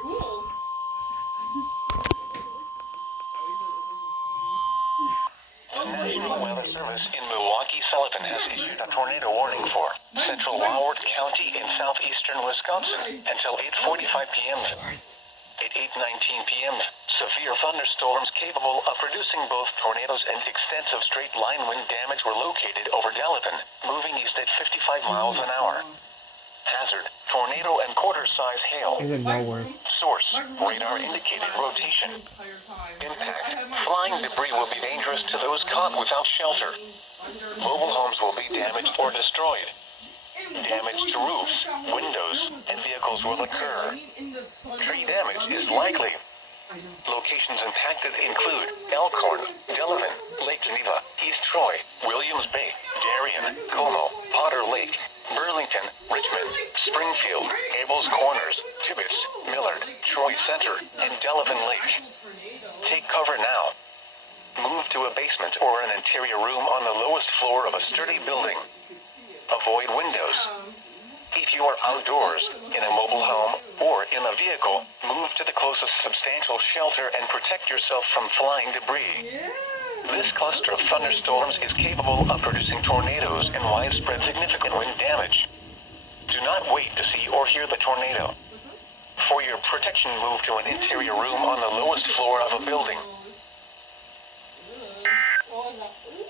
Cool. The National Weather Service in Milwaukee, Sullivan has issued a tornado warning for central Walworth County in southeastern Wisconsin until 8:45 p.m. At 8:19 p.m., severe thunderstorms capable of producing both tornadoes and extensive straight-line wind damage were located over Delavan, moving east at 55 miles an hour. Hazard, tornado and quarter-size hail. Is in Walworth. Source, radar indicated rotation. Impact, flying debris will be dangerous to those caught without shelter. Mobile homes will be damaged or destroyed. Damage to roofs, windows, and vehicles will occur. Tree damage is likely. Locations impacted include Elkhorn, Delavan, Lake Geneva, East Troy, Williams Bay, Darien, Como, Potter Lake, Burlington, Richmond, Springfield, Abels Corners, Tibbetts, Millard, Troy Center, and Delavan Lake. Take cover now. Move to a basement or an interior room on the lowest floor of a sturdy building. Avoid windows. If you are outdoors, in a mobile home, or in a vehicle, move to the closest substantial shelter and protect yourself from flying debris. This cluster of thunderstorms is capable of producing tornadoes and widespread significant wind damage. Do not wait to see or hear the tornado. For your protection, move to an interior room on the lowest floor of a building. What was that?